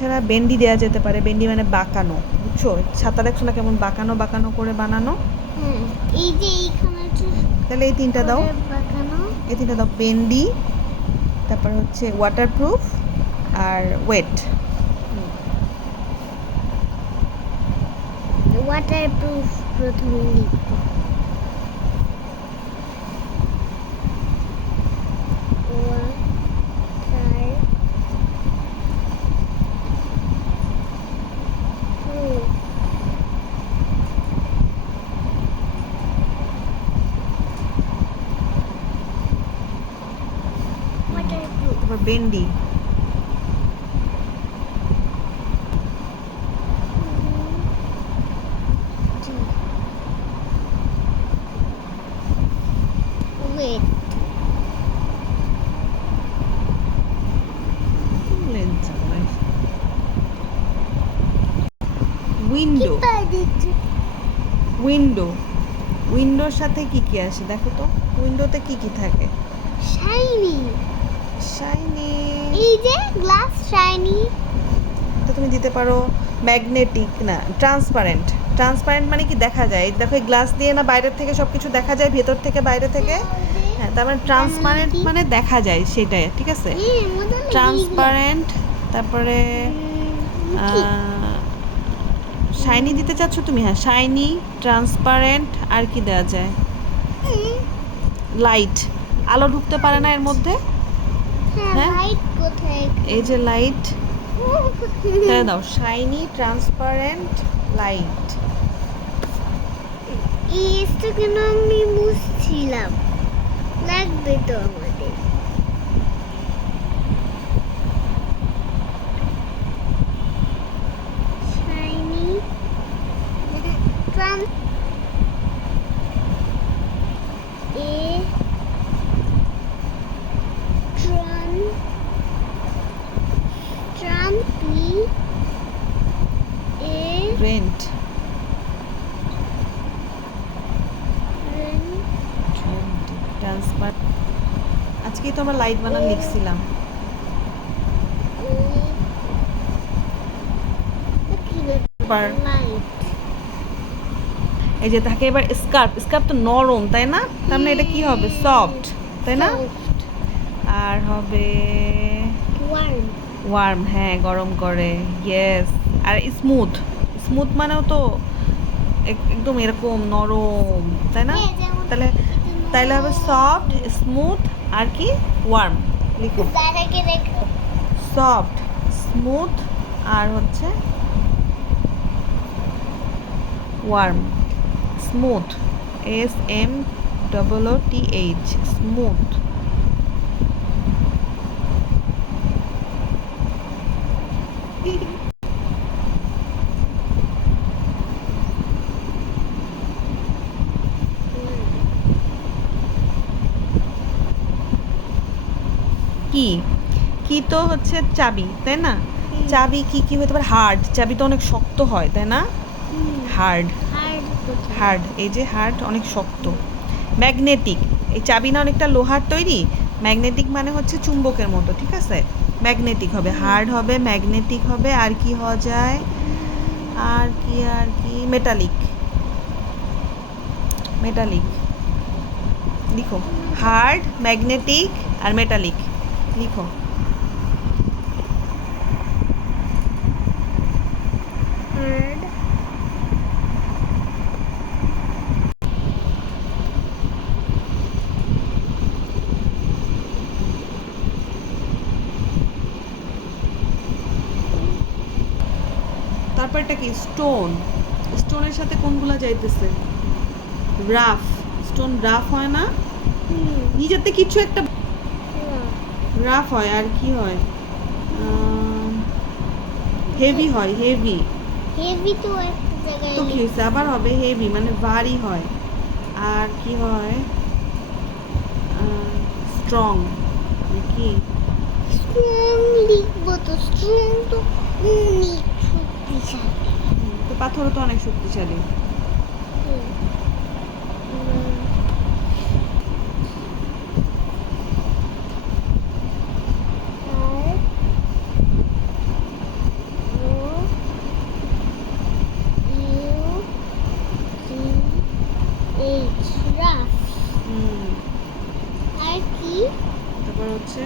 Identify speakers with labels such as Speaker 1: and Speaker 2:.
Speaker 1: এছাড়া বেন্ডি দেওয়া যেতে পারে। বেন্ডি মানে বাঁকানো বুঝছ? ছাতা দেখছ না কেমন বাঁকানো বাঁকানো করে বানানো?
Speaker 2: এই যে এইখানে
Speaker 1: তাহলে এই তিনটা দাও। এই তিনটা দাও। বেন্ডি তারপর হচ্ছে ওয়াটারপ্রুফ আর ওয়েট
Speaker 2: ওয়াটারপ্রুফ প্রথমে লিখব ওয়াটার ওয়াটারপ্রুফ
Speaker 1: তারপর বেন্ডি উইন্ডো উইন্ডো উইন্ডোর সাথে কি কি আসে? দেখো তো। উইন্ডোতে কি কি থাকে?
Speaker 2: শাইনি
Speaker 1: শাইনি
Speaker 2: এই যে গ্লাস শাইনি
Speaker 1: তো তুমি দিতে পারো ম্যাগনেটিক না ট্রান্সপারেন্ট ট্রান্সপারেন্ট মানে কি দেখা যায়? দেখো গ্লাস দিয়ে না বাইরের থেকে সব কিছু দেখা যায় ভেতর থেকে বাইরে থেকে? হ্যাঁ তার মানে ট্রান্সপারেন্ট মানে দেখা যায় সেটাই ঠিক আছে? ট্রান্সপারেন্ট তারপরে শাইনি দিতে চাচ্ছ তুমি? হ্যাঁ শাইনি ট্রান্সপারেন্ট আর কি দেওয়া যায়? লাইট আলো ঢুকতে পারে না এর মধ্যে হ্যাঁ?
Speaker 2: হ্যাঁ লাইট কোথায়
Speaker 1: এই যে লাইট তাই দাও শাইনি ট্রান্সপারেন্ট লাইট
Speaker 2: এইটা কেন আমি বুঝছিলাম লাগবে তো আমাদের। শাইনি ট্রান
Speaker 1: ট্রান্সপার আজকেই তো আমরা লাইট বানান লিখছিলাম। এই যে থাকে এবার স্কার্প স্কার্প তো নরম তাই না? তার মানে এটা কি হবে? সফট তাই না? আর হবে
Speaker 2: ওয়ার্ম
Speaker 1: হ্যাঁ গরম করে ইয়েস আর স্মুথ স্মুথ মানেও তো এক- একদম এরকম নরম তাই না? তাহলে তাইলে হবে সফট স্মুথ আর কি ওয়ার্ম লিখো।
Speaker 2: দাদাকে
Speaker 1: সফট স্মুথ আর হচ্ছে warm smooth S M double O T H smooth কি? কি তো হচ্ছে চাবি তাই না? চাবি কি কি হতে পারে? হার্ড চাবি তো অনেক শক্ত হয় তাই না? হার্ড।
Speaker 2: হার্ড
Speaker 1: হার্ড এই যে হার্ড অনেক শক্ত। ম্যাগনেটিক এই চাবি না অনেকটা লোহার তৈরি? ম্যাগনেটিক মানে হচ্ছে চুম্বকের মতো ঠিক আছে? ম্যাগনেটিক হবে হার্ড হবে ম্যাগনেটিক হবে আর কি হওয়া যায়? আর কি আর কি? মেটালিক। মেটালিক। লিখো। হার্ড ম্যাগনেটিক আর মেটালিক। লিখো
Speaker 2: হার্ড
Speaker 1: তারপর এটা কি? স্টোন স্টোনের সাথে কোনগুলা যাইতেছে? রাফ স্টোন রাফ হয় না? নিজেতে কিছু একটা রাফ হয় আর কি হয়? হেভি হয় হেভি
Speaker 2: হেভি তো একটা জায়গায়
Speaker 1: তো কি আবার হবে হেভি মানে ভারী হয়। আর কি হয়? স্ট্রং কি?
Speaker 2: স্ট্রং লিখব তো স্ট্রং তো অনেক শক্তিশালী।
Speaker 1: তো পাথরও তো অনেক শক্তিশালী
Speaker 2: আর এইচ রাফ
Speaker 1: হুম
Speaker 2: আর কি
Speaker 1: তারপর হচ্ছে